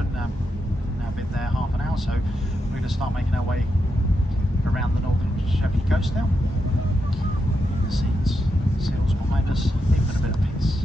Brisbane. Now been there half an hour, so we're going to start making our way around the northern Chevy coast now. The seals behind us, leaving a bit of peace.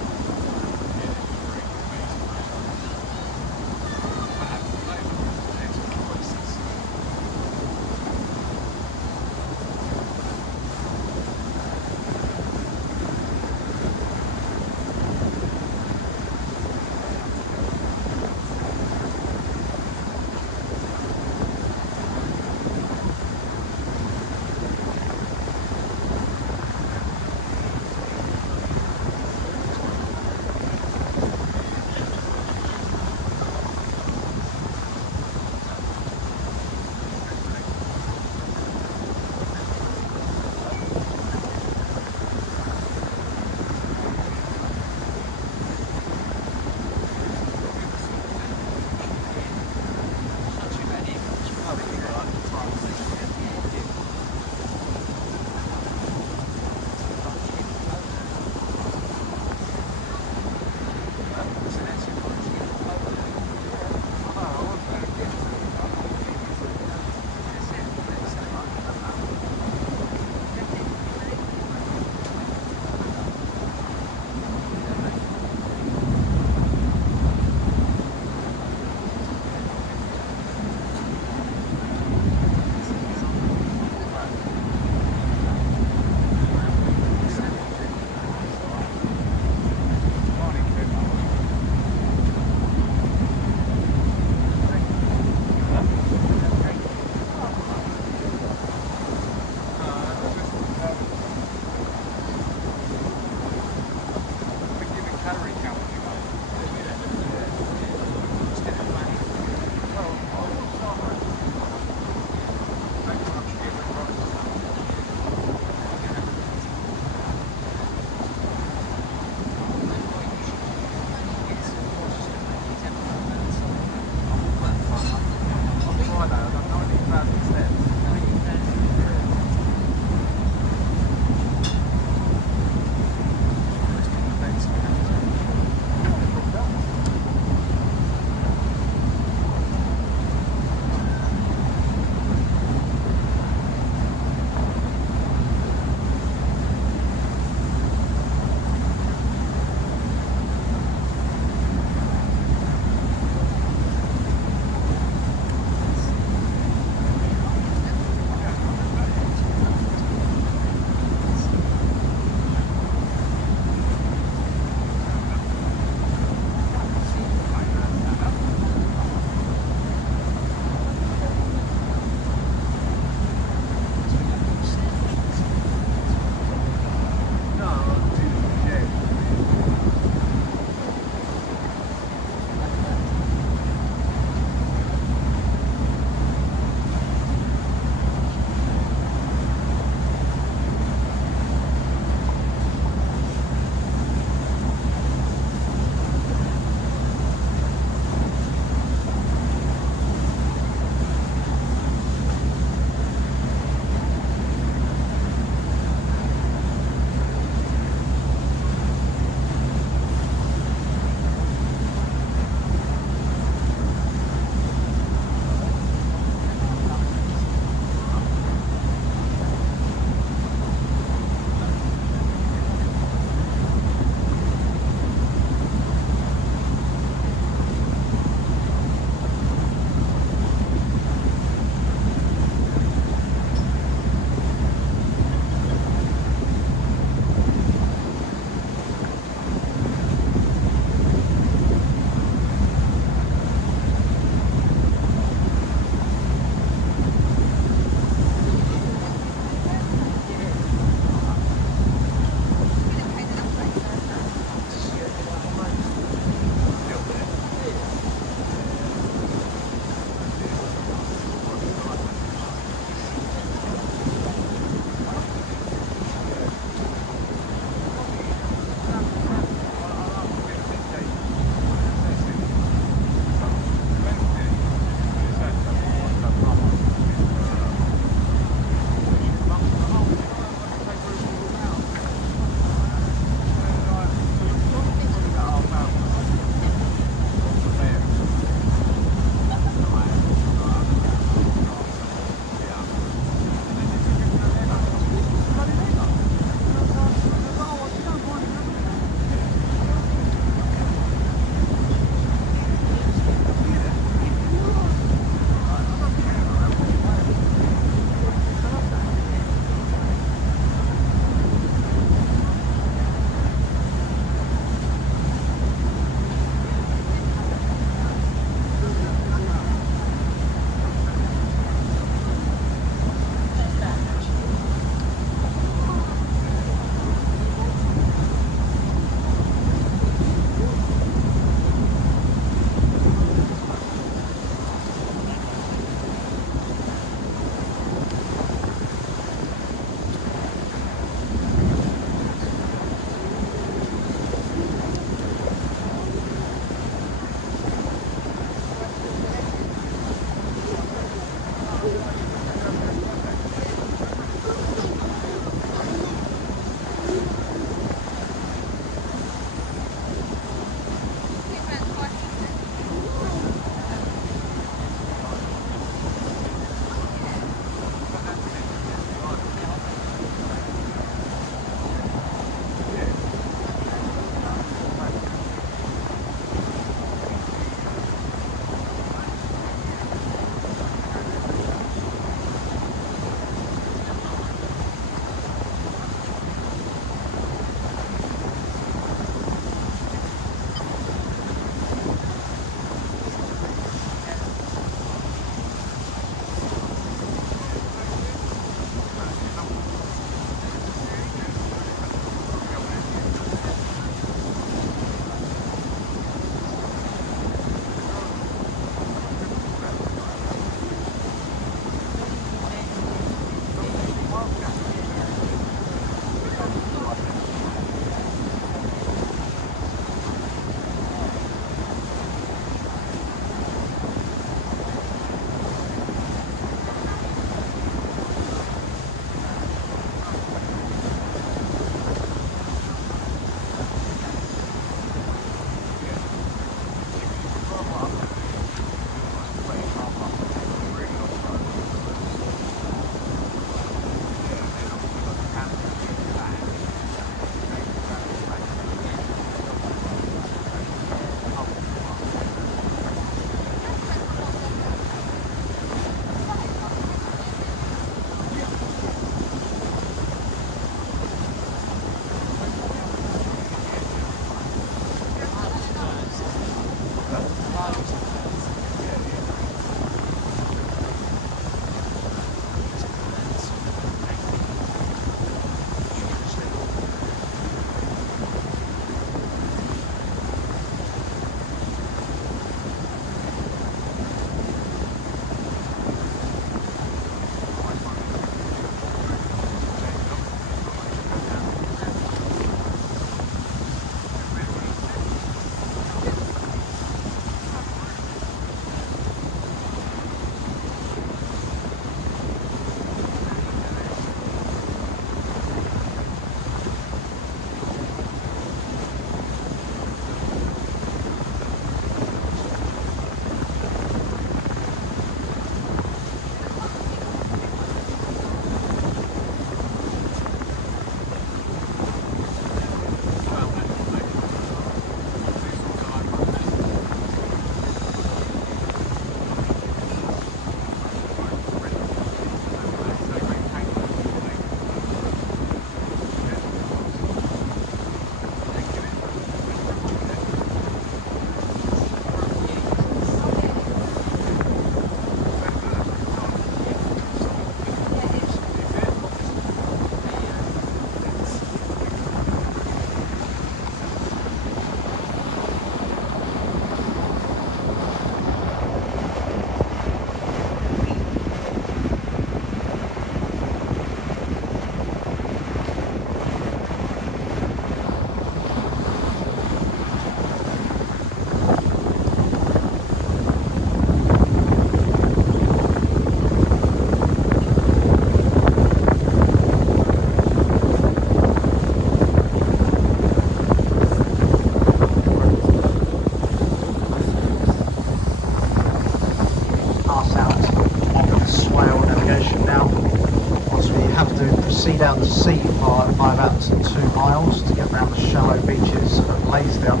sea down to sea by about 2 miles to get around the shallow beaches of Laysdale.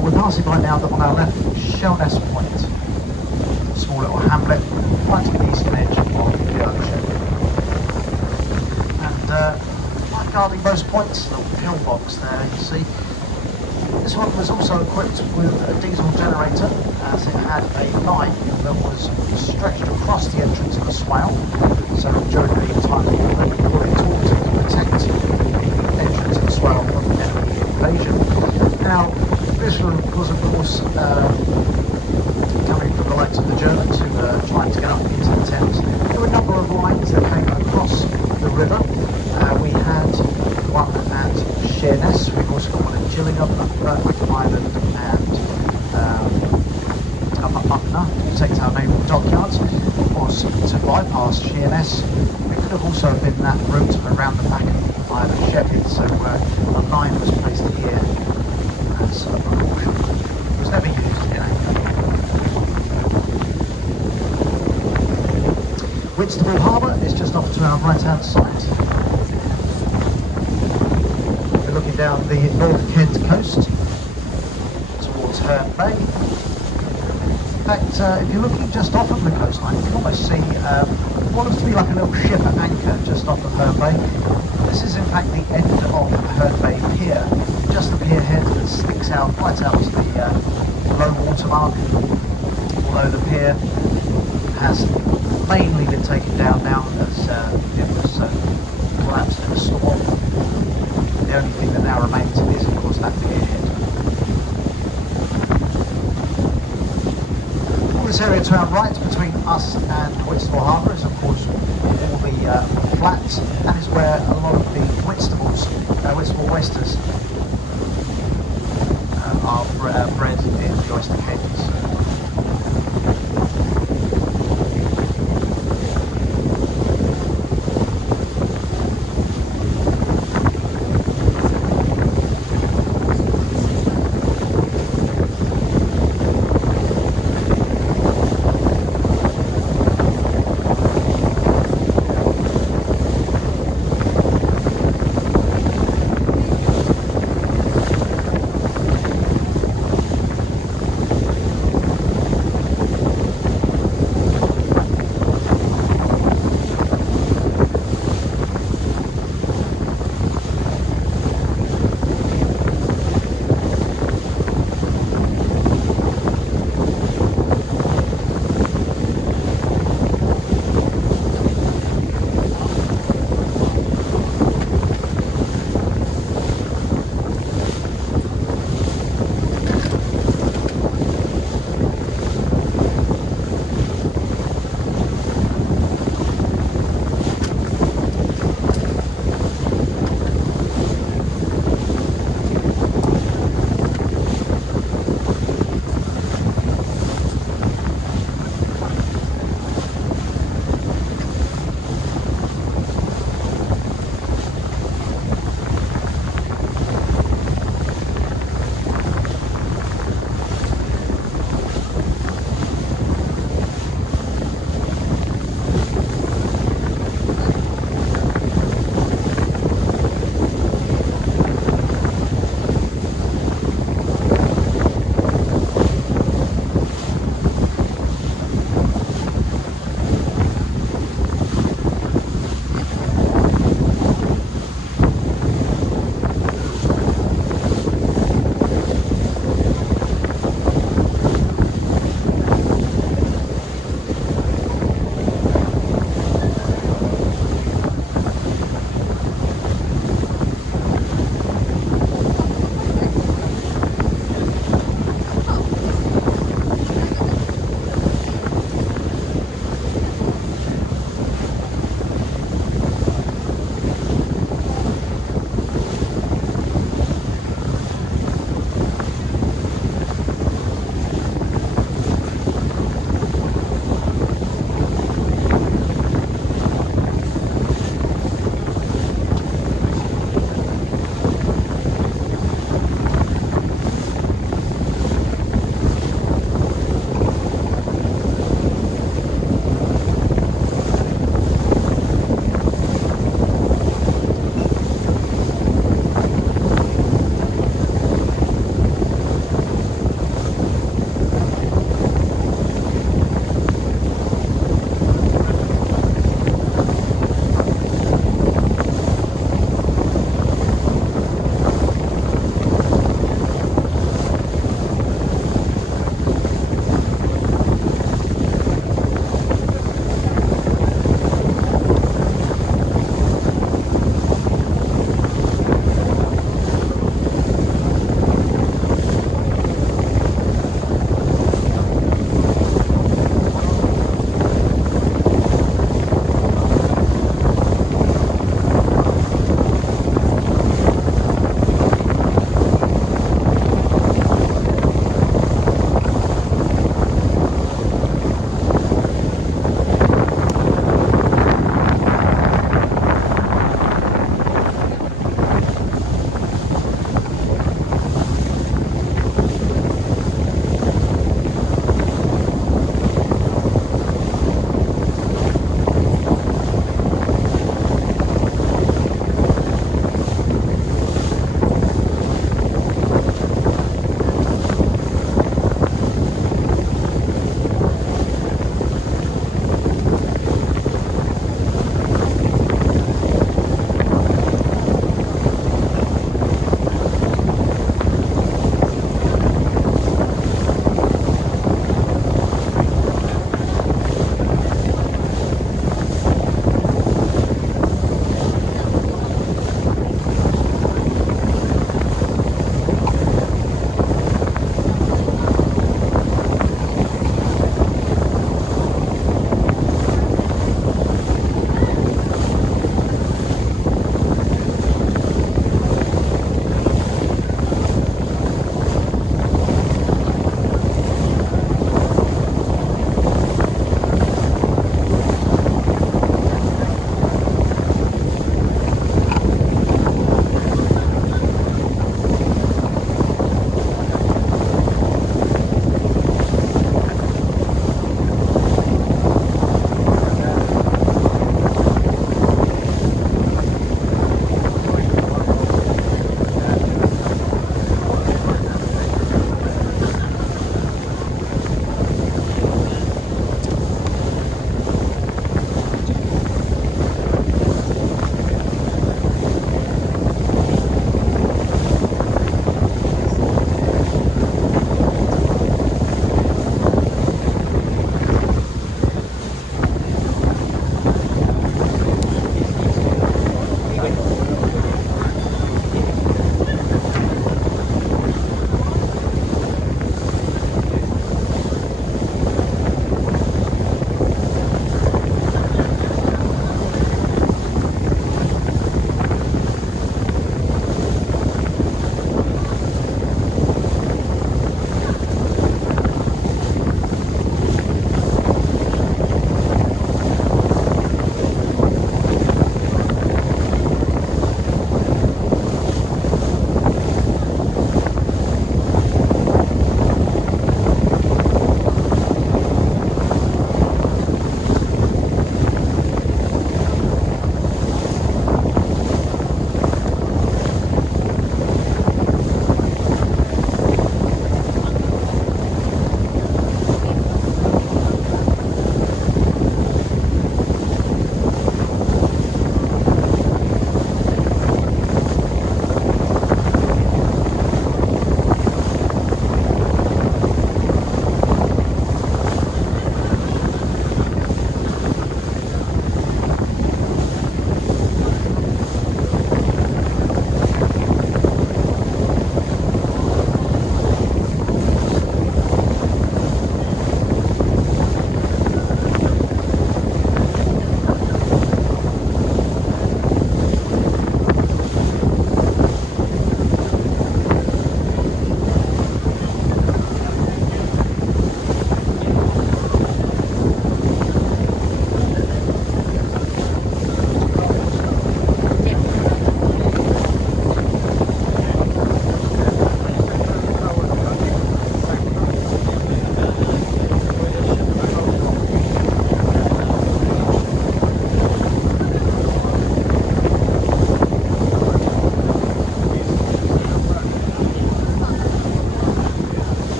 We're passing by now on our left Shellness Point, a small little hamlet right at the eastern edge of the ocean. And like guarding most points, little pillbox there you see. This one was also equipped with a diesel generator, as it had a line that was stretched across the entrance of the swale. So during the time they would pull it towards it to protect the entrance of the swale from enemy invasion. Now, this was of course coming from the likes of the Germans who were trying to get up into the Thames. There were a number of lines that came across the river. We had one at Sheerness, we've also got one at Gillingham, Wolfpack Island, and up at Buckner, to protect our naval dockyards. Of course, to bypass Sheerness, it could have also been that route around the back of the Isle of Sheppey, so a line was placed here as a precaution. It was never used, you know. Whitstable Harbour is just off to our right hand side. We're looking down the North Kent coast towards Herne Bay. In fact, if you're looking just off of the coastline, you can almost see what looks to be like a little ship at anchor just off of Herne Bay. This is in fact the end of Herne Bay Pier, just the pier head that sticks out right out to the low water mark, although the pier has mainly been taken down now as it was collapsed in a storm. The only thing that now remains is of course that pier head. This area to our right between us and Whitstable Harbour is of course all the flats, and is where a lot of the Whitstable oysters are bred in the oyster cages.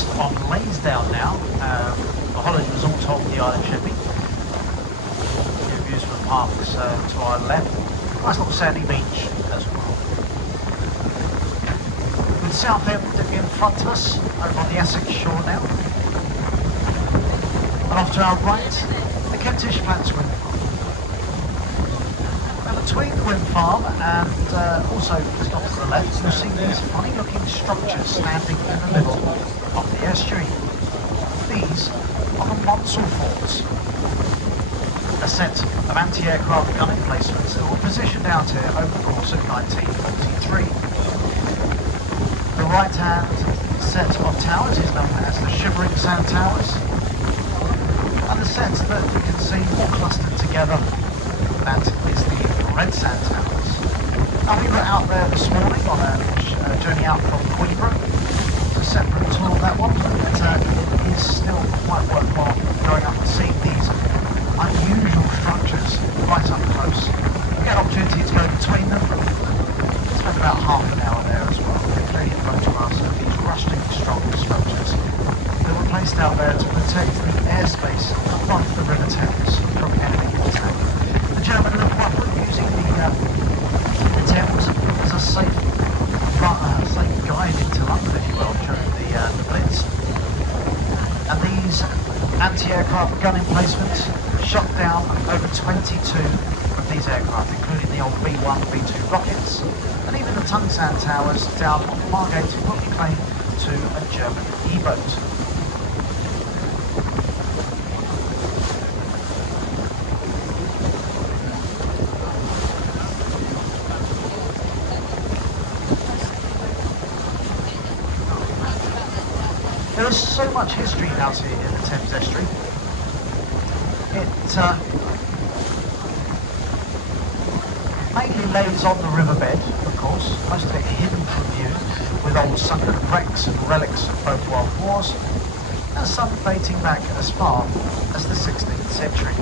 just on Laysdale now. The holiday was all told the Isle of Sheppey. The amusement parks to our left. Nice little sandy beach as well. With Southend in front of us, over on the Essex shore now. And off to our right, the Kentish Flats Wind Farm. Now between the wind farm and also just off to the left, you'll see these funny looking structures standing in the middle of the estuary. These are the Monsell Forts, a set of anti-aircraft gun emplacements that were positioned out here over the course of 1943. The right-hand set of towers is known as the Shivering Sand Towers, and the set that you can see all clustered together, that is the Red Sand Towers. Now we were out there this morning on a journey out from Queenborough. It's a separate tour that one, but it is still quite worthwhile going up and seeing these unusual structures right up close. We get an opportunity to go between them. Spend about half an hour there as well. Clearly photographs of these rusting strong structures that were placed out there to protect the airspace above the River Thames from enemy attack. The German Luftwaffe using the Thames as a safe guide into London, if you will, during the Blitz. And these anti-aircraft gun emplacements shot down over 22 of these aircraft, including the old B-1, B-2 rockets, and even the Tungsand Towers down on Margate, what we claim to a German E-boat. There is so much history out here in the Thames estuary. It mainly lays on the riverbed, of course, most of it hidden from view, with old sunken wrecks and relics of both world wars, and some dating back as far as the 16th century.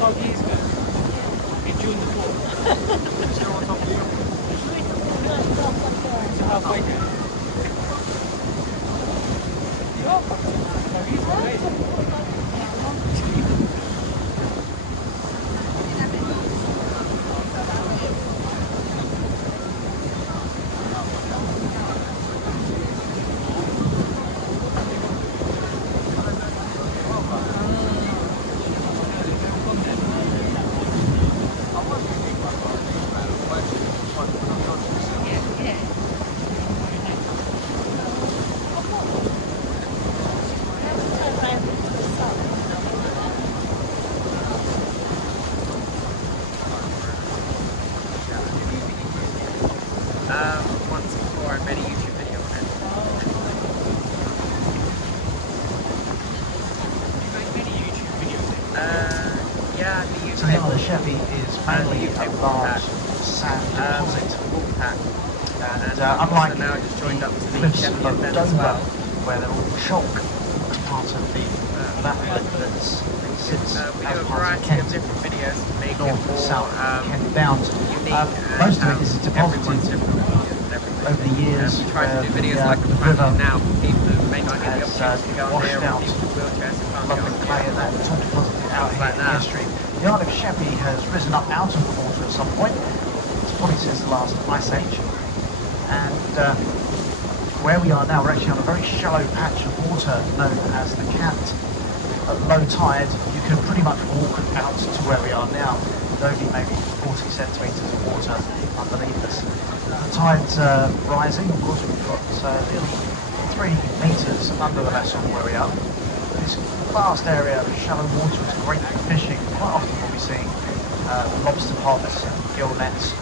12 years ago. In June the 4th. Still on top of you. It's halfway there. Yeah, 12 years ago, eh? Once before I made a YouTube video on it. You make many YouTube videos. Yeah, the So the UK Isle of Sheppey is mainly a large sand deposit. Wolfpack. And I've unlike also now just joined up to the cliffs Sheppey of event as Dover, well. where they're all chalk as part of the labyrinth that sits We as do a part of variety of Kent, different videos to make it north and more south Kent Downs. unique. Most of and it is everyone's deposited different opinions and everything. over the years We try to where do videos the like the plan river now for people who may not get the has opportunity to go on washed there, or out people with wheelchairs who can't go lovely on clay there. and that. It's all deposited out here Like in the that. estuary. The Isle of Sheppey has risen up out of the water at some point. It's probably since the last ice age. And where we are now, we're actually on a very shallow patch of water known as the Cant. At low tide, you can pretty much walk out to where we are now, with only maybe 40 centimetres of water underneath us. The tide's rising, of course we've got nearly 3 metres under the vessel where we are. This vast area of shallow water is great for fishing. Quite often we'll be seeing lobster pots, gill nets,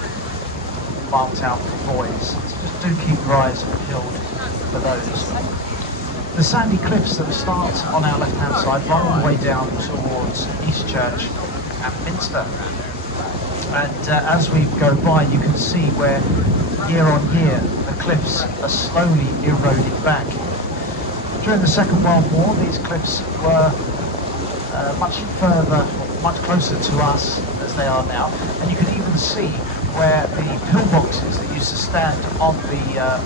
wild-tailed buoys. So just do keep your eyes peeled for those. The sandy cliffs that start on our left-hand side run all the way down towards Eastchurch and Minster. And as we go by, you can see where year on year the cliffs are slowly eroding back. During the Second World War, these cliffs were much further, much closer to us as they are now, and you can even see where the pillboxes that used to stand on the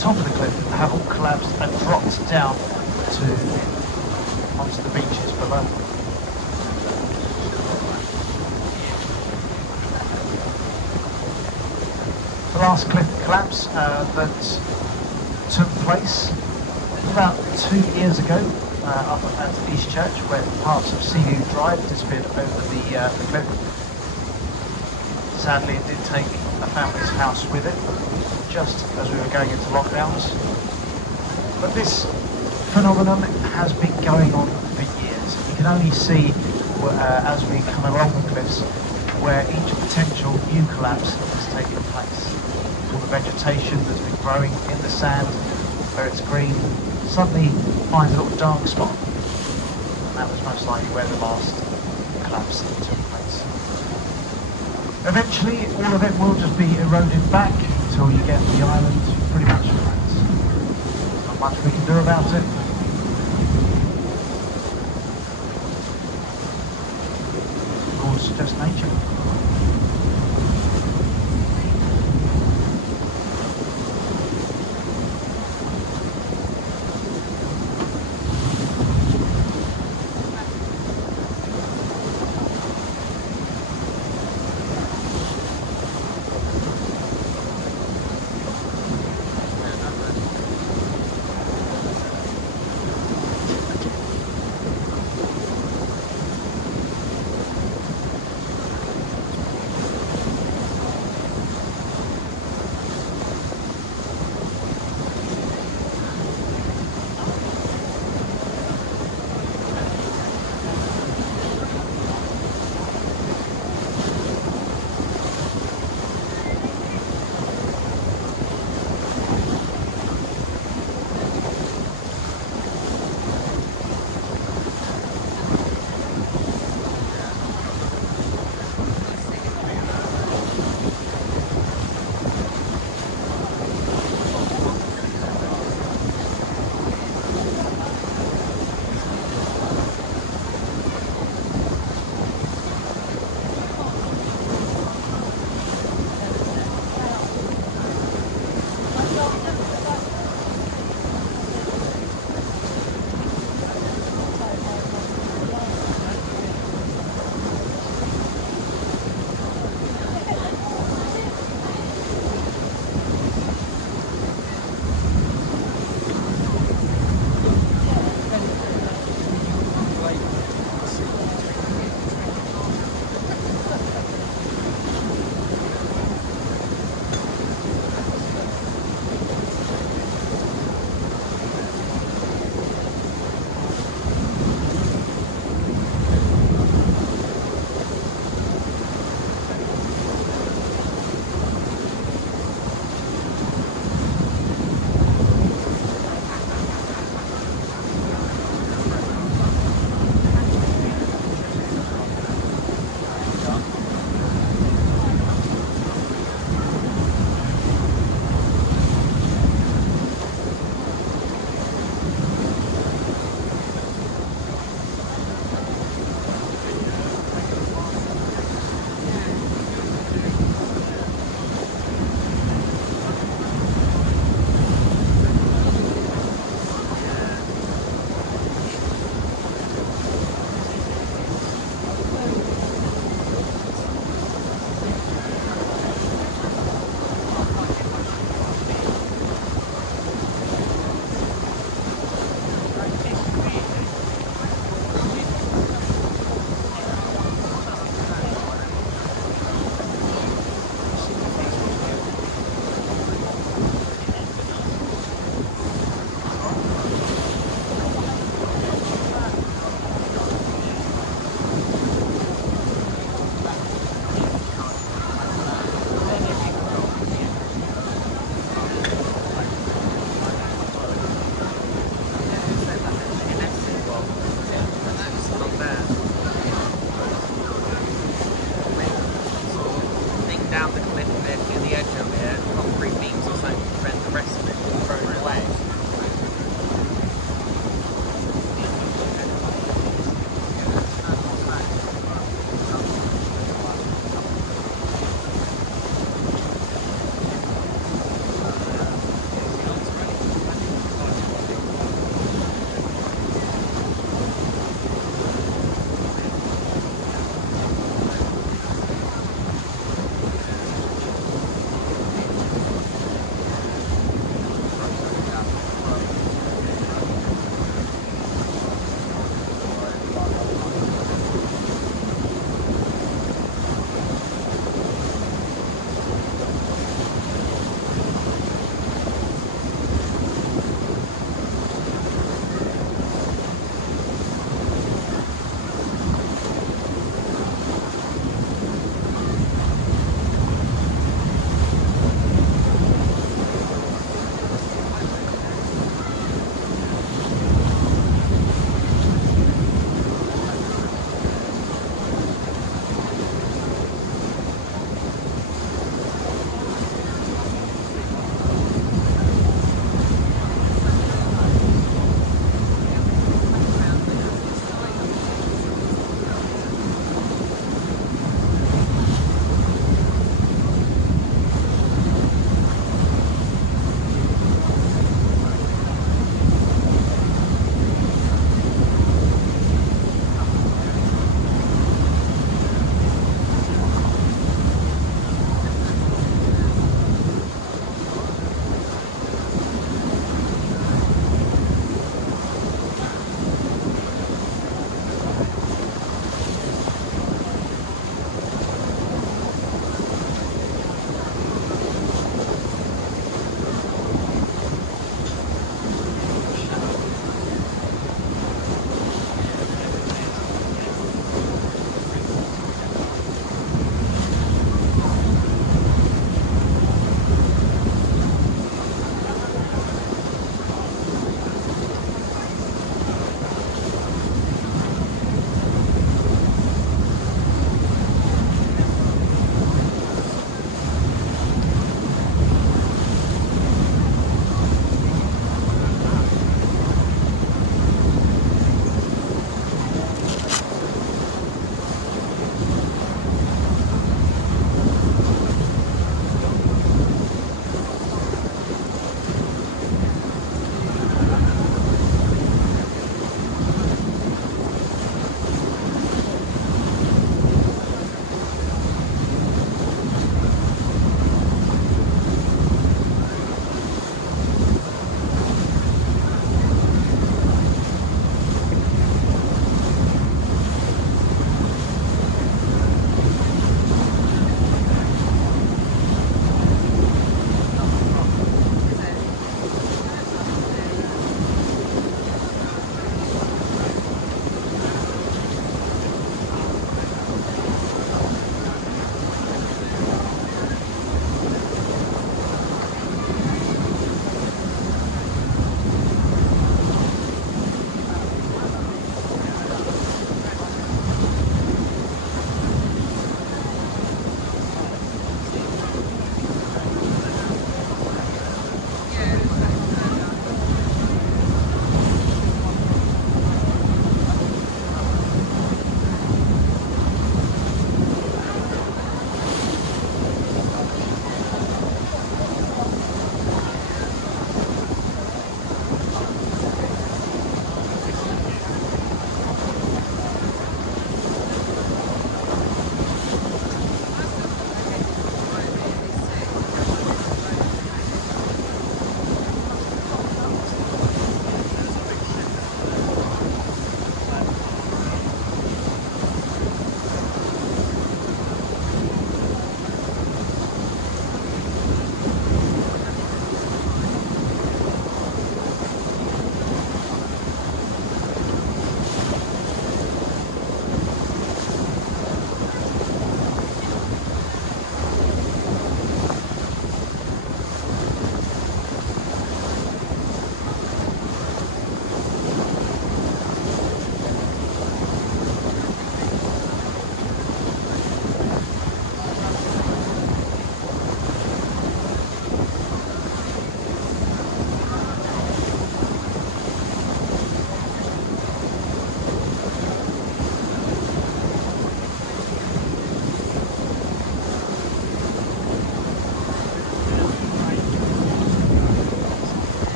top of the cliff have all collapsed and dropped down onto the beaches below. The last cliff collapse that took place about 2 years ago up at Eastchurch, where parts of Seaview Drive disappeared over the cliff. Sadly, it did take a family's house with it, just as we were going into lockdowns. But this phenomenon has been going on for years. You can only see as we come along the cliffs where each potential new collapse has taken place. All the vegetation that's been growing in the sand, where it's green, suddenly finds a little dark spot. And that was most likely where the last collapse took place. Eventually, all of it will just be eroded back until you get the island pretty much flat. Not much we can do about it. Of course, just nature.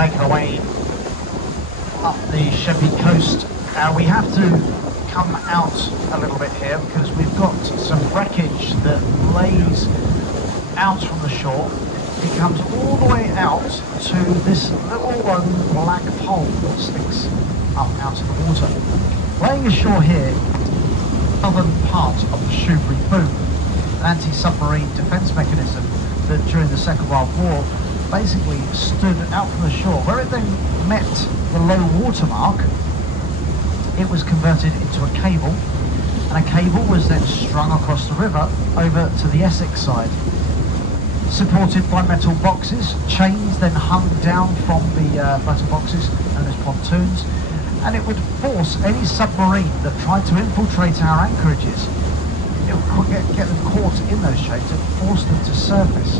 making our way up the Sheppey coast. We have to come out a little bit here because we've got some wreckage that lays out from the shore. It comes all the way out to this little black pole that sticks up out of the water. Laying ashore here, southern part of the Shoebury boom, an anti-submarine defence mechanism that during the Second World War basically stood out from the shore. Where it then met the low water mark, it was converted into a cable, and a cable was then strung across the river over to the Essex side. Supported by metal boxes, chains then hung down from the metal boxes known as pontoons, and it would force any submarine that tried to infiltrate our anchorages. It would get them caught in those chains and force them to surface.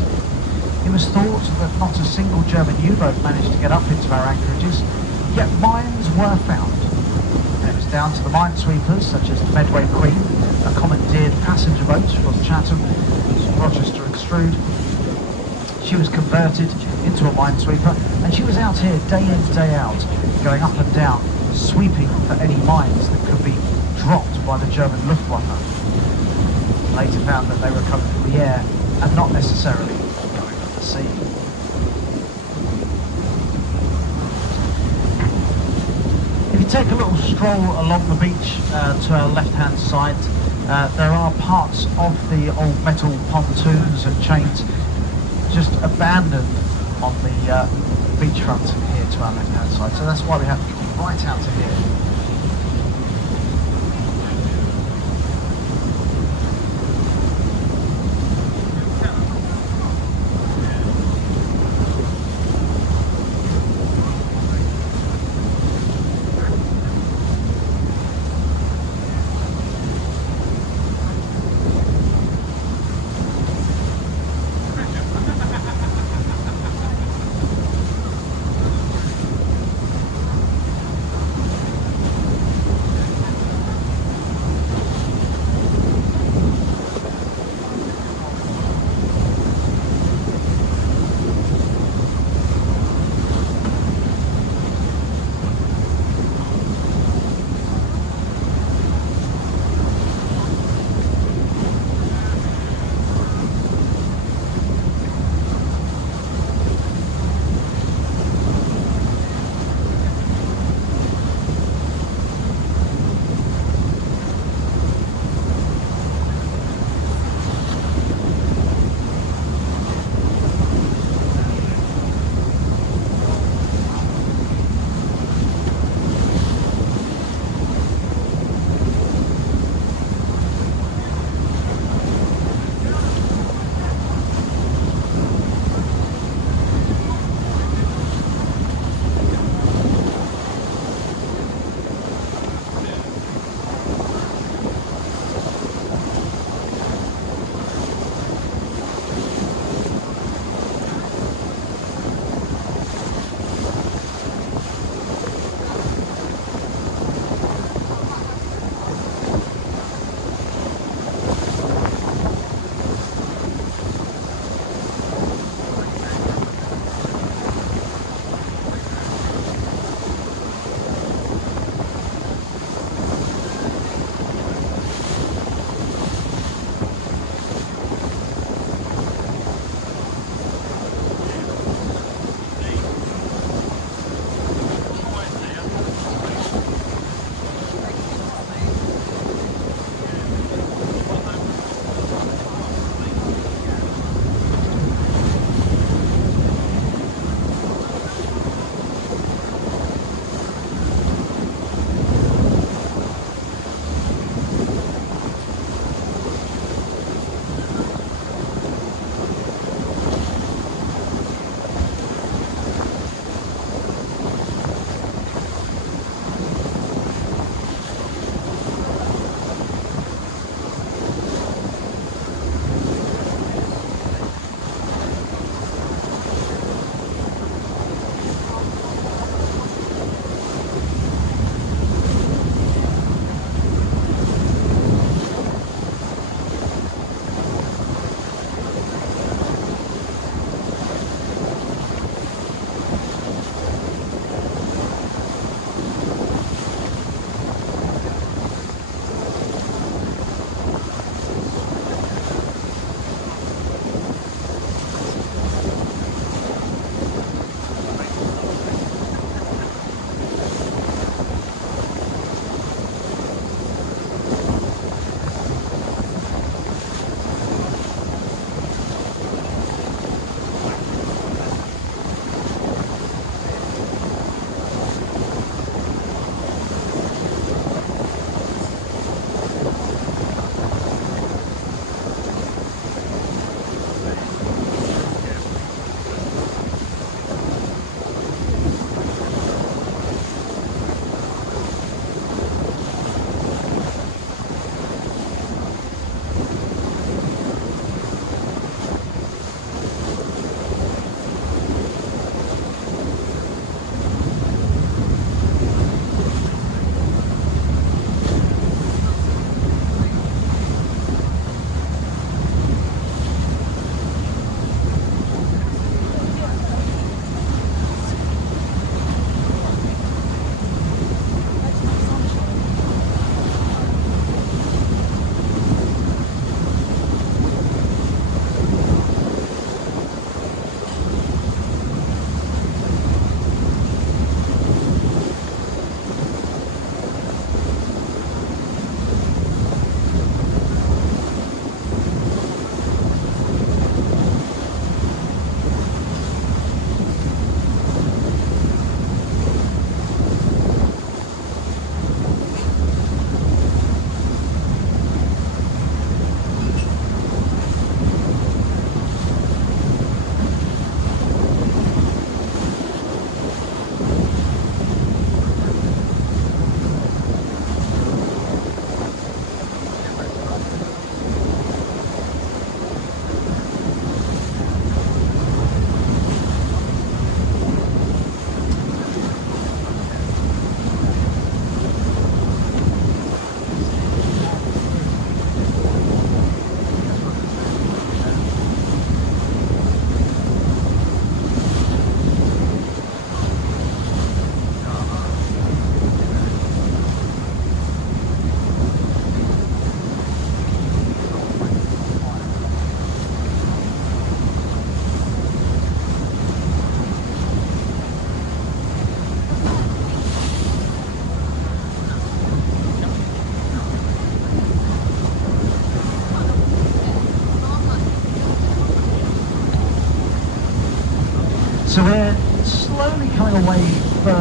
It was thought that not a single German U-boat managed to get up into our anchorages, yet mines were found. And it was down to the minesweepers, such as the Medway Queen, a commandeered passenger boat from Chatham, Rochester and Strood. She was converted into a minesweeper, and she was out here day in, day out, going up and down, sweeping for any mines that could be dropped by the German Luftwaffe. Later found that they were coming from the air and not necessarily coming from the sea. If you take a little stroll along the beach to our left-hand side, there are parts of the old metal pontoons and chains just abandoned on the beachfront here to our left-hand side. So that's why we have to come right out to here.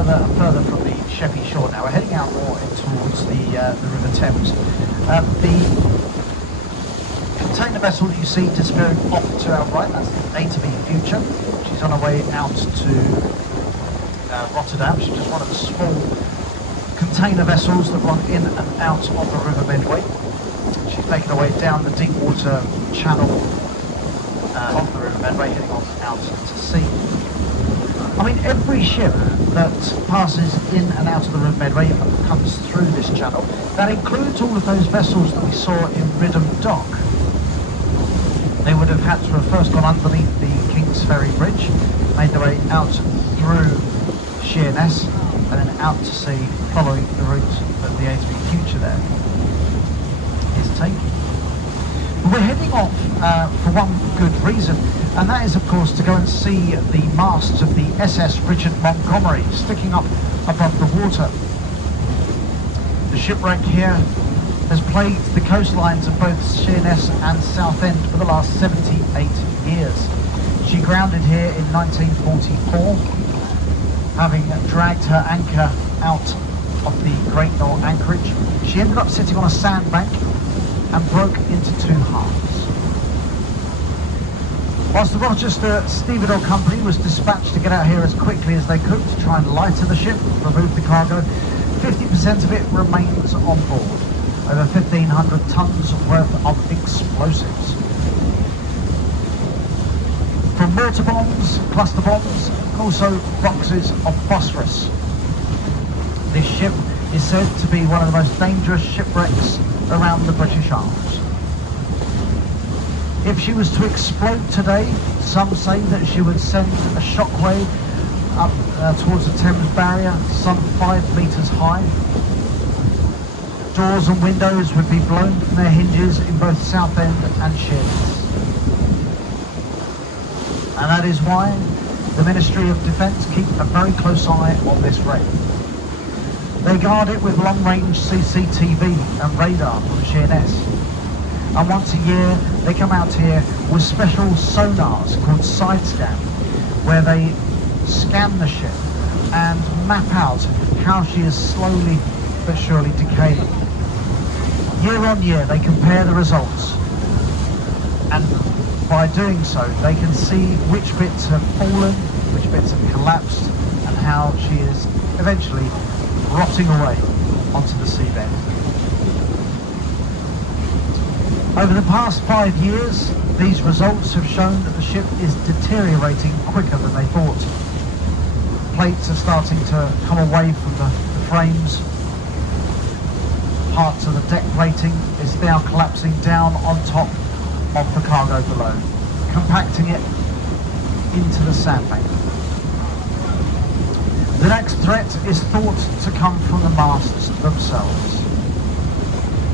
further and further from the Sheppey shore now. We're heading out more in towards the River Thames. The container vessel that you see disappearing off to our right, that's the A to B Future. She's on her way out to Rotterdam. She's just one of the small container vessels that run in and out of the River Medway. She's making her way down the deep water channel of the River Medway, heading on out to sea. I mean, every ship that passes in and out of the River Medway comes through this channel. That includes all of those vessels that we saw in Ridham Dock. They would have had to have first gone underneath the King's Ferry Bridge, made their way out through Sheerness, and then out to sea, following the route that the A to B Future there is taking. But we're heading off for one good reason, and that is, of course, to go and see the masts of the SS Richard Montgomery sticking up above the water. The shipwreck here has plagued the coastlines of both Sheerness and Southend for the last 78 years. She grounded here in 1944, having dragged her anchor out of the Great Knoll anchorage. She ended up sitting on a sandbank and broke into two halves. Whilst the Rochester Stevedore Company was dispatched to get out here as quickly as they could to try and lighter the ship, remove the cargo, 50% of it remains on board. Over 1,500 tons worth of explosives. From mortar bombs, cluster bombs, and also boxes of phosphorus. This ship is said to be one of the most dangerous shipwrecks around the British Isles. If she was to explode today, some say that she would send a shockwave up towards the Thames barrier, some 5 metres high. Doors and windows would be blown from their hinges in both Southend and Sheerness. And that is why the Ministry of Defence keep a very close eye on this wreck. They guard it with long-range CCTV and radar from Sheerness. And once a year they come out here with special sonars called side scan, where they scan the ship and map out how she is slowly but surely decaying. Year on year they compare the results, and by doing so they can see which bits have fallen, which bits have collapsed, and how she is eventually rotting away onto the seabed. Over the past 5 years, these results have shown that the ship is deteriorating quicker than they thought. Plates are starting to come away from the frames. Parts of the deck plating is now collapsing down on top of the cargo below, compacting it into the sandbank. The next threat is thought to come from the masts themselves.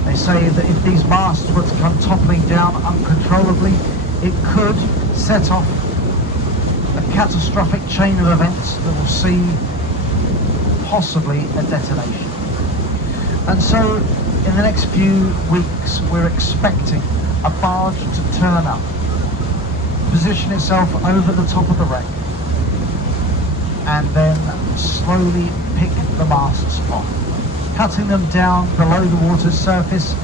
They say that if these masts were to come toppling down uncontrollably, it could set off a catastrophic chain of events that will see possibly a detonation. And so in the next few weeks we're expecting a barge to turn up, position itself over the top of the wreck, and then slowly pick the masts off, cutting them down below the water's surface,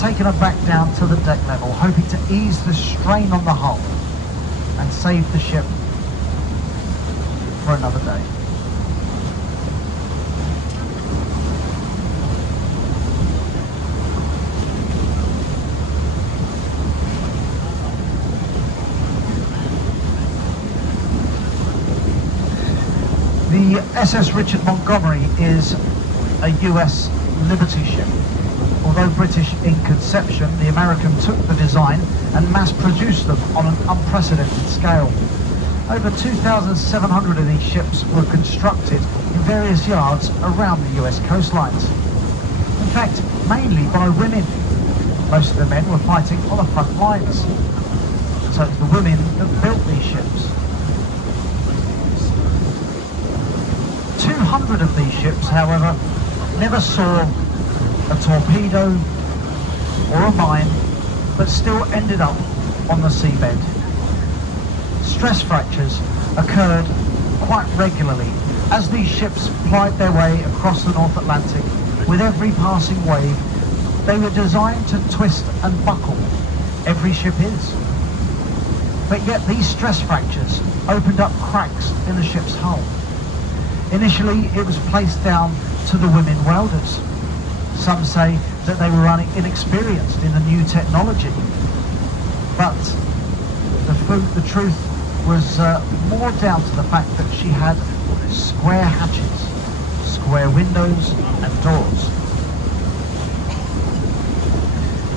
taking them back down to the deck level, hoping to ease the strain on the hull and save the ship for another day. The SS Richard Montgomery is a US Liberty ship. Although British in conception, the American took the design and mass-produced them on an unprecedented scale. Over 2,700 of these ships were constructed in various yards around the US coastlines. In fact, mainly by women. Most of the men were fighting on the front lines. So it's the women that built these ships. 200 of these ships, however, never saw a torpedo or a mine, but still ended up on the seabed. Stress fractures occurred quite regularly As these ships plied their way across the North Atlantic, with every passing wave, they were designed to twist and buckle. Every ship is. But yet these stress fractures opened up cracks in the ship's hull. Initially, it was placed down to the women welders. Some say that they were inexperienced in the new technology. But the truth was more down to the fact that she had square hatches, square windows and doors.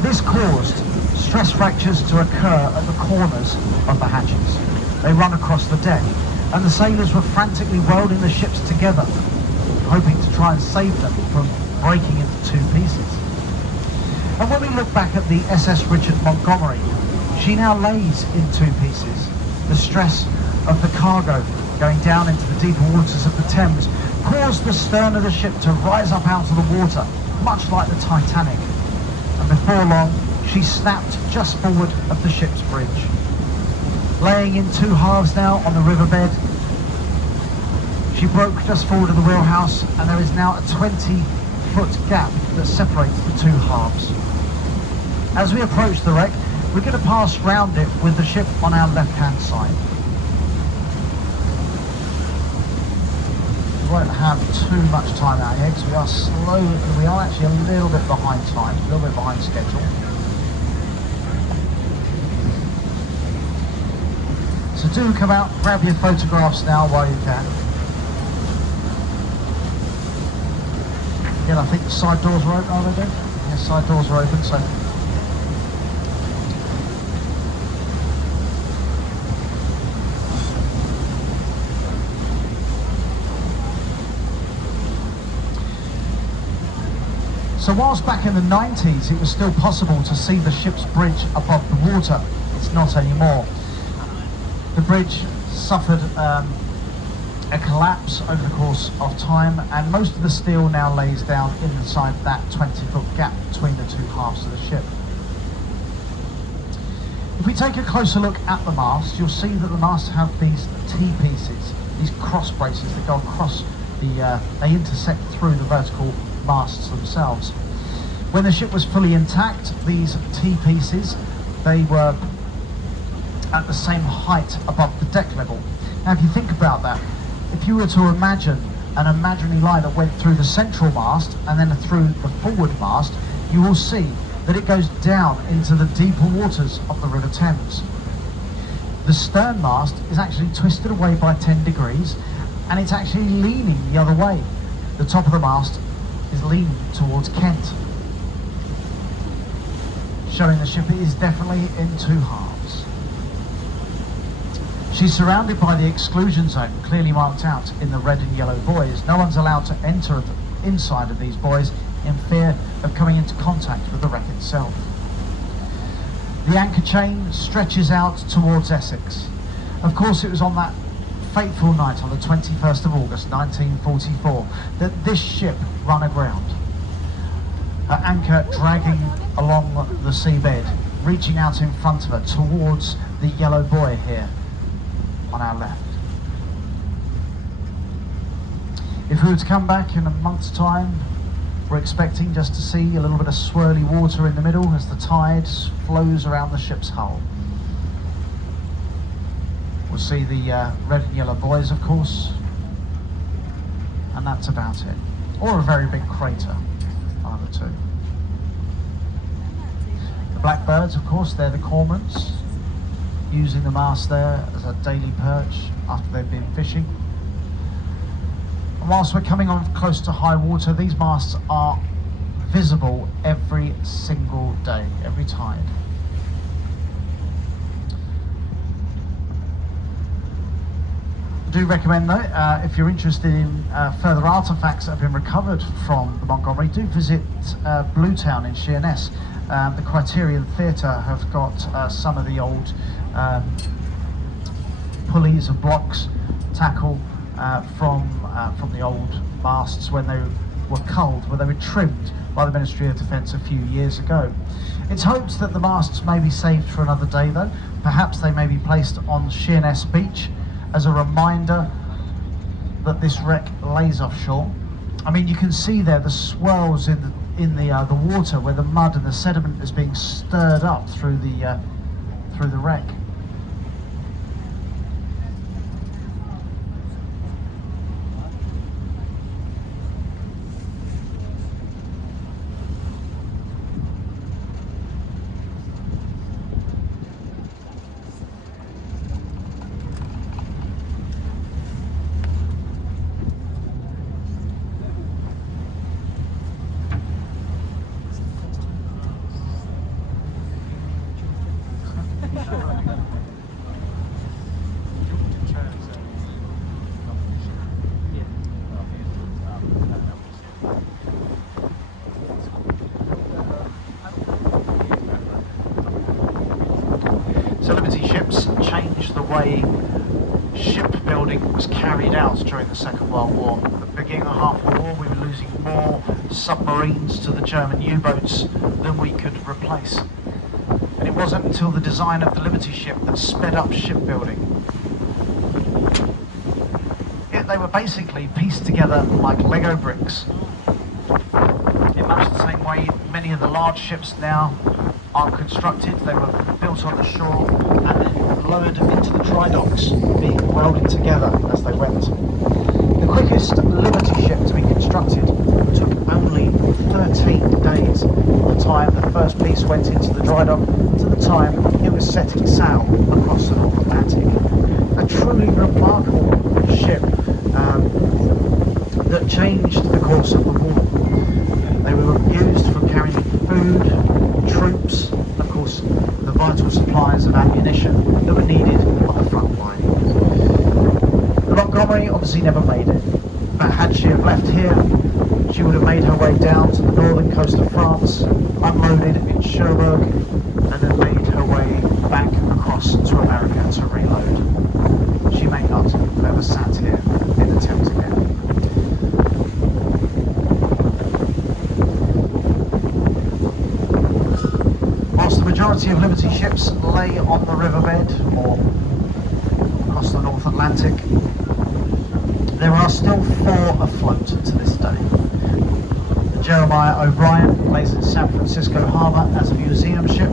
This caused stress fractures to occur at the corners of the hatches. They run across the deck, and the sailors were frantically welding the ships together, hoping to try and save them from breaking into two pieces. And when we look back at the SS Richard Montgomery, she now lays in two pieces. The stress of the cargo going down into the deeper waters of the Thames caused the stern of the ship to rise up out of the water, much like the Titanic. And before long, she snapped just forward of the ship's bridge. Laying in two halves now on the riverbed, she broke just forward of the wheelhouse, and there is now a 20-foot gap that separates the two halves. As we approach the wreck, we're going to pass round it with the ship on our left-hand side. We won't have too much time out here because we are actually a little bit behind time, a little bit behind schedule. So do come out, grab your photographs now while you can. Again, I think the side doors are open, are they, Ben? Yes, side doors are open, so... So whilst back in the 90s it was still possible to see the ship's bridge above the water, it's not anymore. The bridge suffered a collapse over the course of time, and most of the steel now lays down inside that 20-foot gap between the two halves of the ship. If we take a closer look at the mast, you'll see that the masts have these T-pieces, these cross braces that go across they intersect through the vertical masts themselves. When the ship was fully intact, these T-pieces, they were at the same height above the deck level. Now if you think about that, if you were to imagine an imaginary line that went through the central mast and then through the forward mast, you will see that it goes down into the deeper waters of the River Thames. The stern mast is actually twisted away by 10 degrees, and it's actually leaning the other way. The top of the mast is leaning towards Kent, showing the ship is definitely in two halves. She's surrounded by the exclusion zone, clearly marked out in the red and yellow buoys. No one's allowed to enter inside of these buoys in fear of coming into contact with the wreck itself. The anchor chain stretches out towards Essex. Of course, it was on that fateful night on the 21st of August 1944 that this ship run aground. Her anchor dragging along the seabed, reaching out in front of her towards the yellow buoy here on our left. If we were to come back in a month's time, we're expecting just to see a little bit of swirly water in the middle as the tide flows around the ship's hull. We'll see the red and yellow buoys, of course, and that's about it. Or a very big crater, either two. The blackbirds, of course, they're the cormorants, using the mast there as a daily perch after they've been fishing. And whilst we're coming on close to high water, these masts are visible every single day, every tide. I do recommend though, if you're interested in further artefacts that have been recovered from the Montgomery, do visit Bluetown in Sheerness. The Criterion Theatre have got some of the old pulleys of blocks, tackle from the old masts when they were culled, when they were trimmed by the Ministry of Defence a few years ago. It's hoped that the masts may be saved for another day though. Perhaps they may be placed on Sheerness Beach as a reminder that this wreck lays offshore. I mean, you can see there the swirls in the water where the mud and the sediment is being stirred up through the wreck. So Liberty ships changed the way shipbuilding was carried out during the Second World War. At the beginning of half the war, we were losing more submarines to the German U-boats than we could replace. And it wasn't until the design of the Liberty ship that sped up shipbuilding. They were basically pieced together like Lego bricks. In much the same way many of the large ships now are constructed. They were built on the shore and then lowered into the dry docks, being welded together as they went. The quickest Liberty ship to be constructed took only 13 days from the time the first piece went into the dry dock to the time it was setting sail across the North Atlantic. A truly remarkable ship that changed the course of the war. They were used for carrying food, troops, of course the vital supplies of ammunition that were needed on the front line. The Montgomery obviously never made it, but had she have left here, she would have made her way down to the northern coast of France, unloaded in Cherbourg, and then made her way back across to America to reload. She may not have ever sat here in the Thames again. Whilst the majority of Liberty ships lay on the riverbed or across the North Atlantic, there are still 4 afloat to this day. The Jeremiah O'Brien lays in San Francisco Harbour as a museum ship,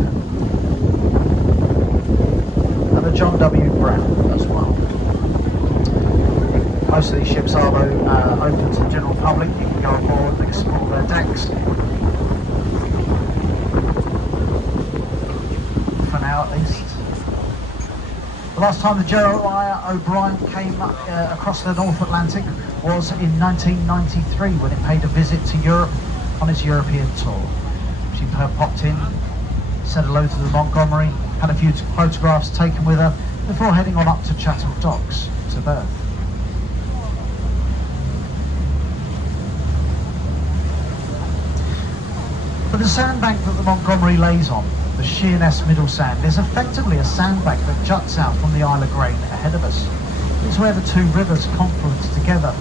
and the John W. Brown as well. Most of these ships are though open to the general public. You can go aboard and explore their decks. For now at least. The last time the Jeremiah O'Brien came across the North Atlantic was in 1993 when it paid a visit to Europe on its European tour. She popped in, said hello to the Montgomery, had a few photographs taken with her before heading on up to Chatham Docks to berth. For the sandbank that the Montgomery lays on, the Sheerness Middle Sand, is effectively a sandbank that juts out from the Isle of Grain ahead of us. It's where the two rivers confluence together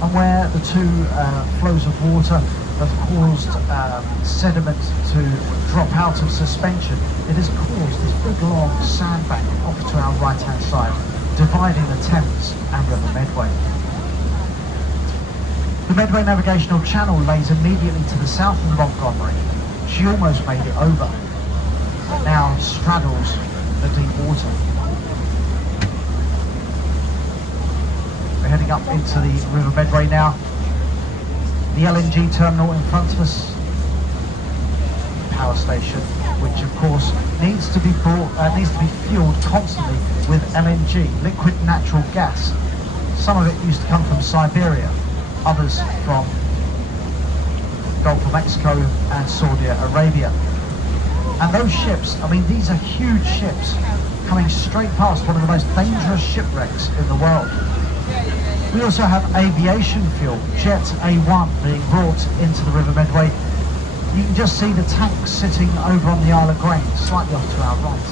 and where the two flows of water have caused sediment to drop out of suspension. It has caused this big long sandbank off to our right hand side, dividing the Thames and River Medway. The Medway Navigational Channel lays immediately to the south of the Montgomery. She almost made it over, but now straddles the deep water. We're heading up into the River Medway now. The LNG terminal in front of us, power station, which of course needs to be fueled constantly with LNG, liquid natural gas. Some of it used to come from Siberia, others from Gulf of Mexico and Saudi Arabia. And those ships, I mean, these are huge ships coming straight past one of the most dangerous shipwrecks in the world. We also have aviation fuel, Jet A1, being brought into the River Medway. You can just see the tanks sitting over on the Isle of Grain, slightly off to our right.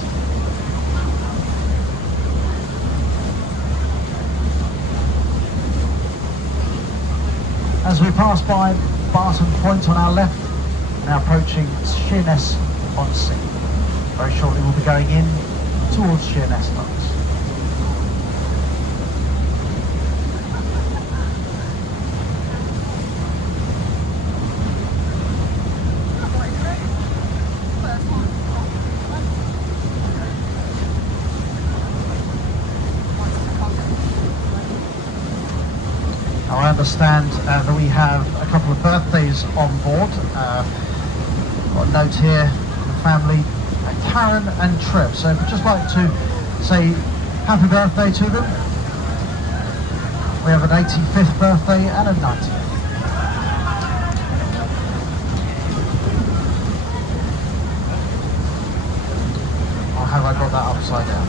As we pass by Barton Point on our left, now approaching Sheerness on Sea. Very shortly we'll be going in towards Sheerness Docks. understand that we have a couple of birthdays on board. Got a note here, the family, Karen and Trev. So if we'd just like to say happy birthday to them. We have an 85th birthday and a 90th. Or have I got that upside down?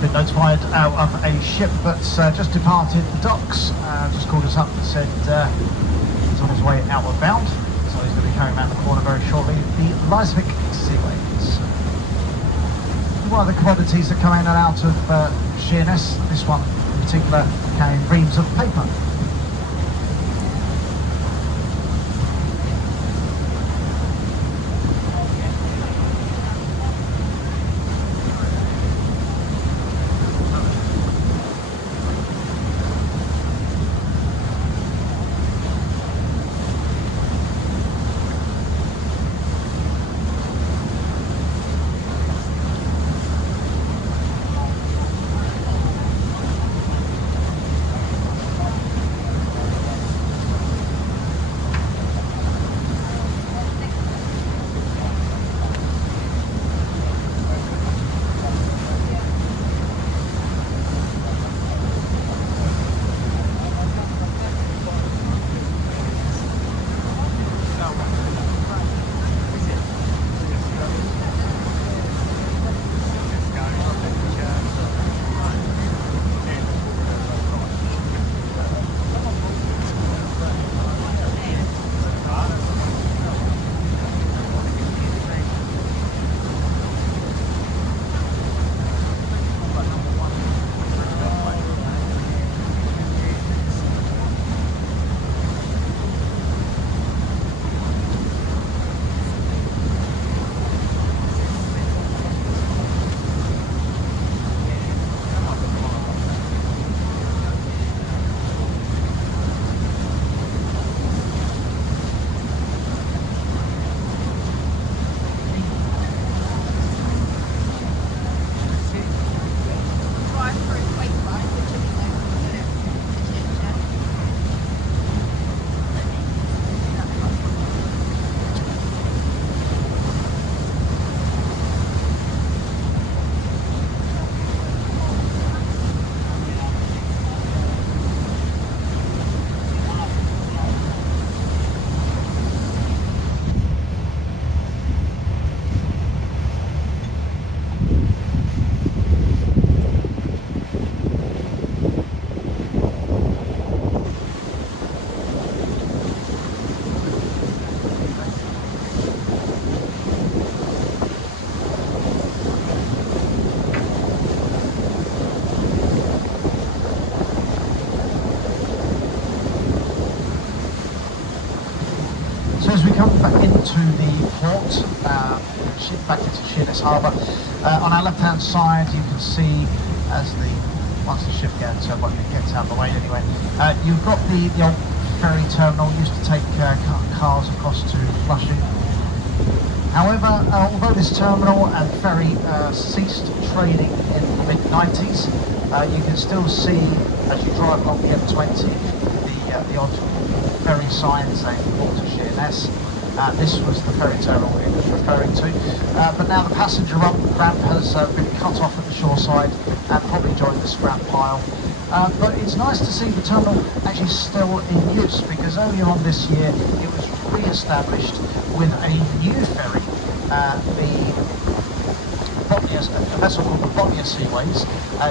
Been notified out of a ship that's just departed the docks. Just called us up and said he's on his way outward bound, so he's going to be coming around the corner very shortly. The Leisvik Seaways. One of the commodities that come in and out of Sheerness, this one in particular, carrying reams of paper. to the port, back into Sheerness Harbour. On our left-hand side, you can see once the ship gets out of the way anyway, you've got the old ferry terminal used to take cars across to Flushing. However, although this terminal and ferry ceased trading in the mid-90s, you can still see, as you drive along the M20, the odd ferry sign saying Port of Sheerness. This was the ferry terminal it was referring to. But now the passenger ramp has been cut off at the shoreside and probably joined the scrap pile. But it's nice to see the terminal actually still in use, because earlier on this year it was re-established with a new ferry, a vessel called the Botnia Seaways.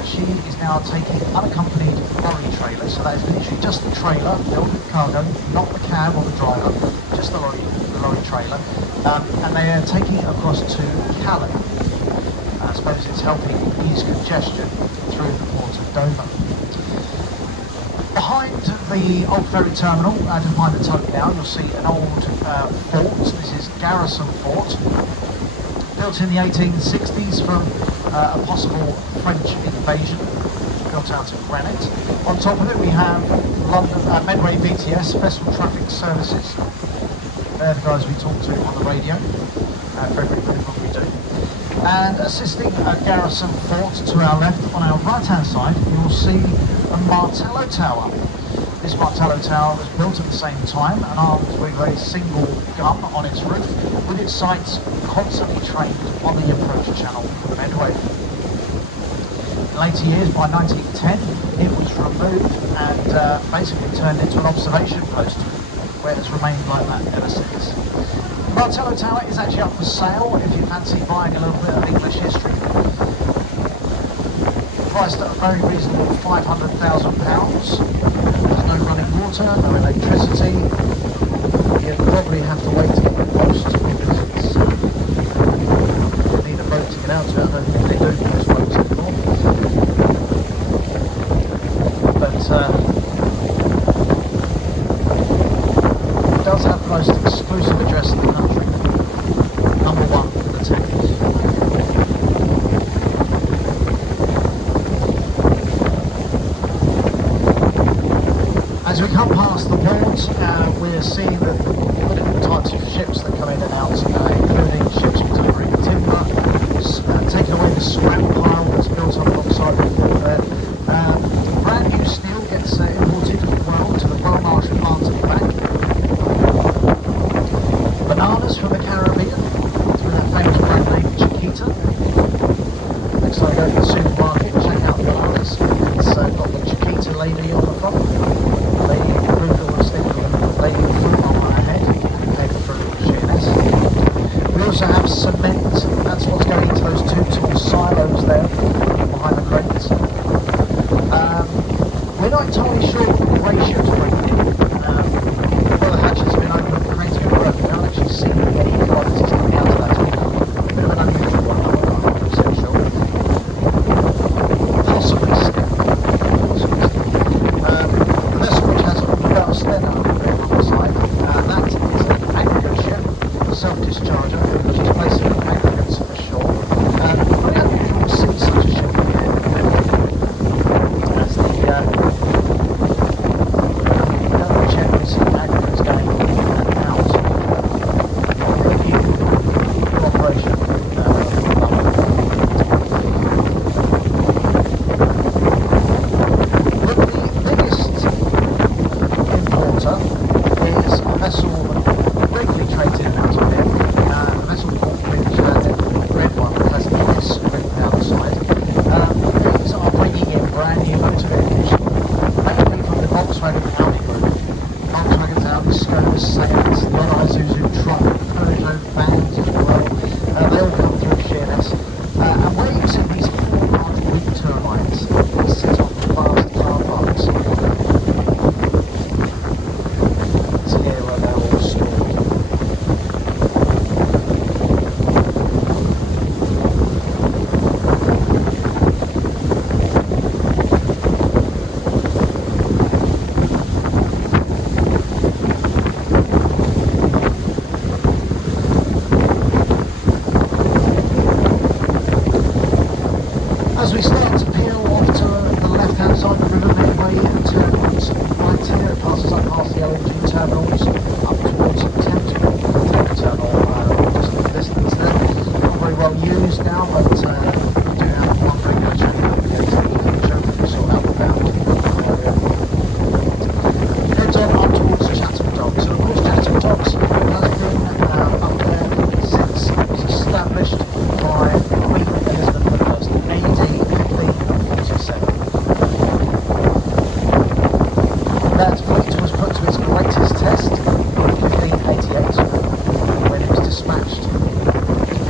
She is now taking unaccompanied lorry trailers, so that is literally just the trailer filled with cargo, not the cab or the driver, just the lorry trailer, and they are taking it across to Calais. I suppose it's helping ease congestion through the port of Dover. Behind the old ferry terminal, just behind the tug now, you'll see an old fort. This is Garrison Fort, built in the 1860s from a possible French invasion, built out of granite. On top of it we have Medway VTS, Vessel Traffic Services. They're the guys we talk to on the radio, for everybody what we do. And assisting Garrison Fort to our left, on our right-hand side, you will see a Martello Tower. This Martello Tower was built at the same time and armed with a single gun on its roof, with its sights constantly trained on the approach channel for the Medway. In later years, by 1910, it was removed and basically turned into an observation post, where it's remained like that ever since. The Martello Tower is actually up for sale if you fancy buying a little bit of English history. Priced at a very reasonable £500,000. There's no running water, no electricity. You'd probably have to wait to get the post, because it's, you need a boat to get out to it. I don't think they do post boats anymore. But it does have the most exclusive address in the country. Number 1 in the Thames. As we come past the port, we're seeing the different types of ships that come in and out, including ships delivering timber, taking away the scrap pile that's built up alongside the port there. Brand new steel gets imported as well to the Belmarsh plant at the back. Bananas from the Caribbean, through that famous brand name Chiquita. Next time I go to the supermarket, check out the bananas. It's got the Chiquita lady on the front. Lady fruit or sticker with lady fruit on my head, heading through Sheerness. We also have cement, that's what's going into those 2 tall silos there behind the crates. We're not entirely sure what the ratio is bringing in. Well, the hatches have been open, the crates have been broken. We haven't actually seen any commodities coming out of that. A bit of an unusual one, I'm not 100% sure. Possibly still. Then on the side, that is an aggregate ship, a self-discharger, which is basically aggregates ashore. Very unusual to see such a ship here, as the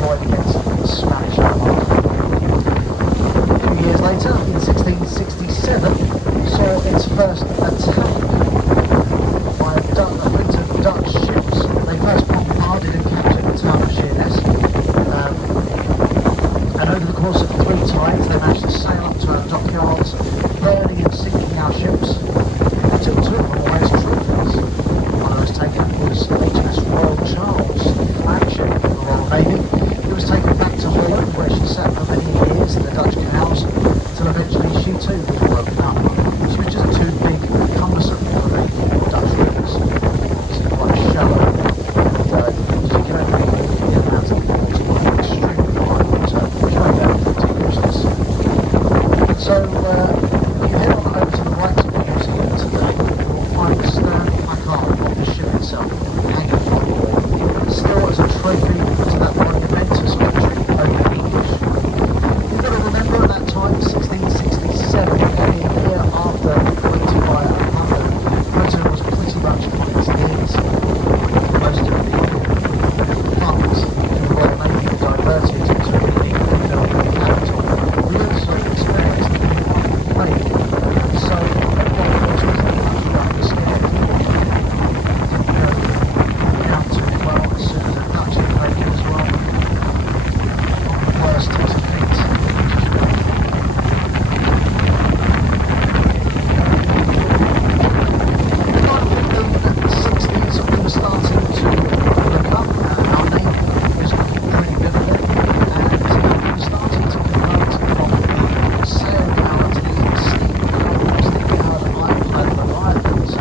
destroyed against the Spanish Armada. A few years later, in 1667, saw its first attack by a fleet of Dutch ships. They first bombarded and captured the town of Sheerness, and over the course of 3 tides they managed to sail up to our dockyards, burning and sinking our ships. They took 2 of them away as trophies. One I was taken was HMS Royal Charles, the flagship of the Royal Navy. It was taken back to Holland, where she sat for many years in the Dutch canals, until eventually she too was broken up. She was just too big and cumbersome for the Dutch rivers. It's quite shallow, and you can only the amount of water was extremely high water, going down pretty useless. So if you head on over to the right of the museum today, you will find a stern placard of the ship itself hanging on the wall, still as a trophy to that monumentous victory over the English. You've got to remember at that time, 1667, only a year after waiting by London, Britain was pretty much on its knees. Most of the funds in the Royal Navy were diverted to rebuild the capital. We also experienced the plague, so everyone was pretty much rather scared. Didn't know how to well as soon as the Dutch invaded as well. On the worst of fate. In the 60s we were starting to look up, our navy was looking pretty good again, and we were starting to convert from the sail power to the steam-powered ironclad Leviathans.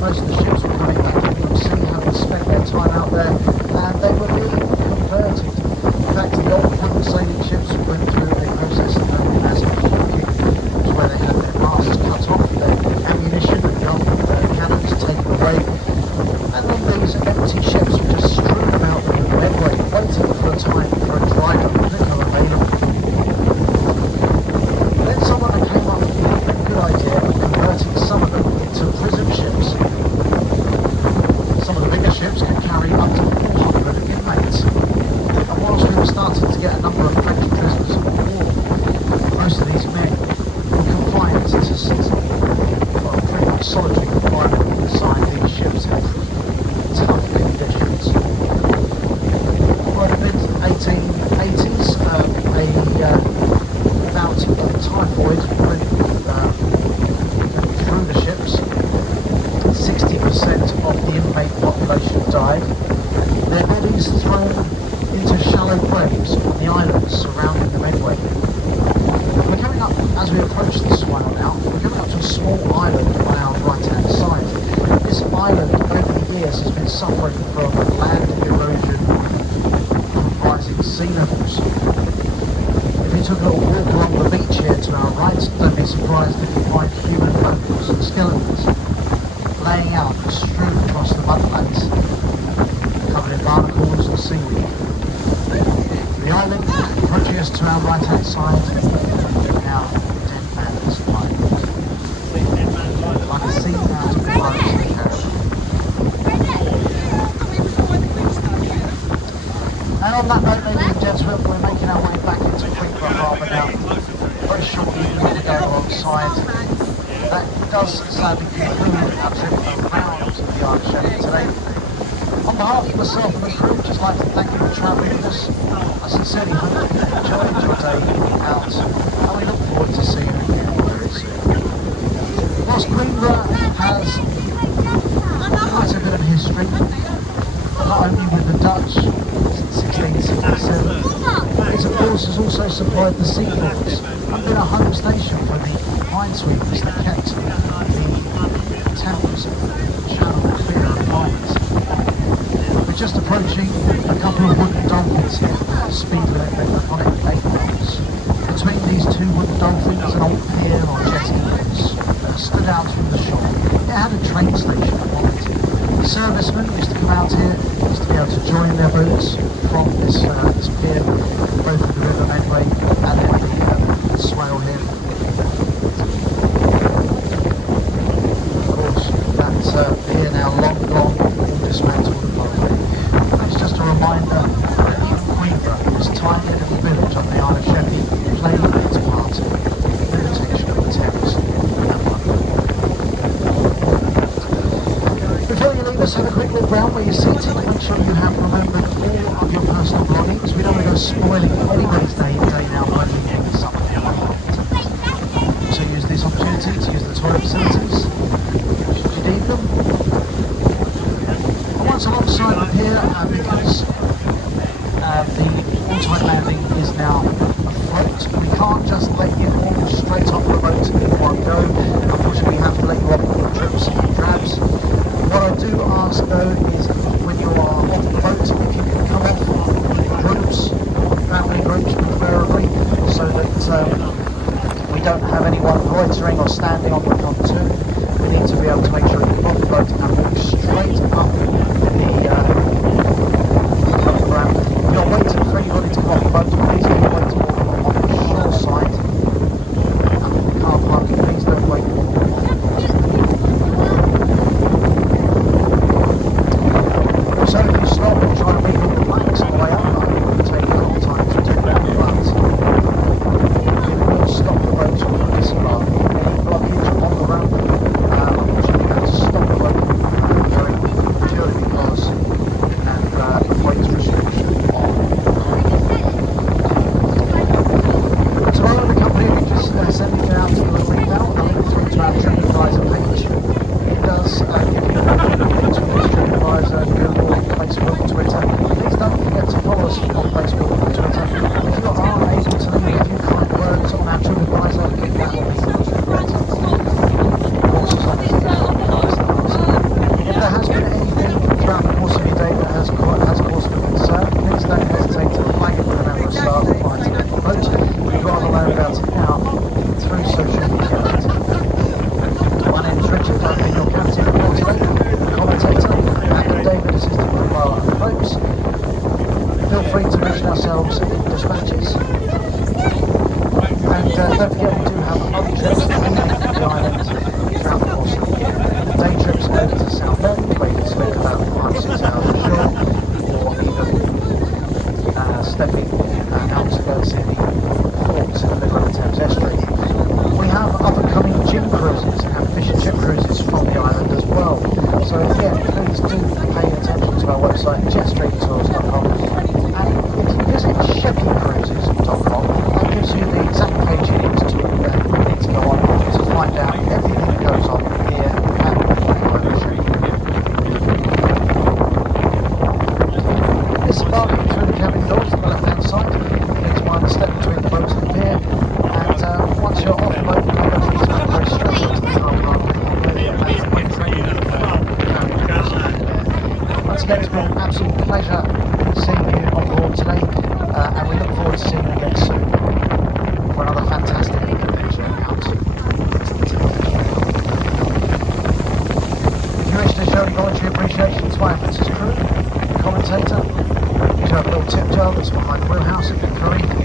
Most of the ships were coming back to the sea, having spent their time out there, and they were being converted. In fact, the old wooden sailing ships went through a process known as hawking, which is where they had their masts cut off, their ammunition and the cannons taken away, and then these empty ships were just strewn about the Medway, waiting for a time for a driver to become available. Then someone came up with the good idea of converting some of them into prison ships. Some of the bigger ships could carry up to 400 inmates. And whilst we were starting to get a number of French prisoners of war, most of these men were confined to pretty much solitary confinement inside these ships in tough conditions. By the mid-1880s, a bout of typhoid went through the ships. 60% of the inmate population died. Their bodies thrown into shallow graves on the islands surrounding the Medway. We're coming up, as we approach this one now, we're coming up to a small island on our right-hand side. This island, over the years, has been suffering from land erosion comprising sea levels. If you took a little walk along the beach here to our right, don't be surprised if you find human bones and skeletons laying out and strewn across the mudflats, covered in barnacles and seaweed. The island approaching us to our right-hand side, now Dead Man's Island. Like a scene out of the Pirates of the Caribbean. And on that note, ladies and gentlemen, we're making our way back into Queenborough Harbour now. Very shortly we'll be going alongside. That does sadly conclude our trip around the Irish Channel today. On behalf of myself and the crew, I'd just like to thank you for travelling with us. I sincerely hope you enjoyed your day out, and we look forward to seeing you again very soon. Whilst Queenborough has quite a bit of history, not only with the Dutch since 1667, it of course has also supplied the seaports and been a home station for the minesweepers that kept the Thames Channel clear of mines. We're just approaching a couple of wooden dolphins here, speed limit upon it 8 knots. Between these 2 wooden dolphins, an old pier or jetty stood out from the shore. It had a train station on it. The servicemen used to come out here, used to be able to join their boats from this pier, both the River Medway and then the swale here. Of course, that pier now long gone, all dismantled and gone away. It's just a reminder that even Queenborough voyage on the Isle of Sheppey playing its part in the protection of the Thames and London. Before you leave us, have a quick look round where you sit. Make sure you have remembered all of your personal belongings. We don't want to go spoiling anybody's day now by leaving something behind. So use this opportunity to use the toilet facilities, should you need them. And once alongside the pier, because the on-time landing is now afloat, we can't just let you all straight off the boat in one go. Unfortunately, we have to let you off in trips and drabs. What I do ask though is when you are off the boat, if you can come off in groups, family groups preferably, so that we don't have anyone loitering or standing on the pontoon. We need to be able to make sure you come off the boat and walk straight up the ramp. If you're waiting for anybody to come off the boat, please don't wait on the shore side. And the car park, please don't wait for so if you stop and try and read the planks on the way up, it will take a long time to do that, but it will stop the boat from disembarking. Any blockage on the ramp, unfortunately you have to stop the boat going purely because of weight restriction on. Tomorrow the company will just sending you out to the link now, a link through to our TripAdvisor page. It does give you links from TripAdvisor, Google, Facebook, Twitter. Please don't forget to follow us on Facebook and Twitter. If you are able to leave a few kind words on our TripAdvisor, that will be better. Of course, as long as it's nice. If there has been anything throughout the course of your day that has caused a concern, please don't hesitate to flag it with a member of staff prior to getting on the boat. We'd rather learn about it now through social media. My name is Richard, I've been your captain for today, the commentator, and David, assistant from Bar and Ropes. Feel free to mention ourselves in dispatches. And don't forget we do have other trips leaving the island throughout the course of the year. Day trips over to Southend, where you can spend about 5-6 hours ashore, or even stepping outskirts in the port in the middle of the Thames estuary. We have up-and-coming gym cruises and fish and chip cruises from the island as well. So again, please do pay attention to our website, jetstreamtours.com, and if you visit sheppeycruises.com, that gives you the exact page you need to go on to find out everything that goes on here at the Isle of Sheppey. Disembarking through the cabin doors on the left-hand side, please mind the step between the boat and the pier, and once you're off the boat, you can go very straight into the car park. Once again, it's been an absolute pleasure seeing you on board today, and we look forward to seeing you again soon for another fantastic adventure out into the Thames. If you wish to show voluntary appreciation to my Princess crew, commentator, you should have a little tip jar that's behind the wheelhouse if you're throwing.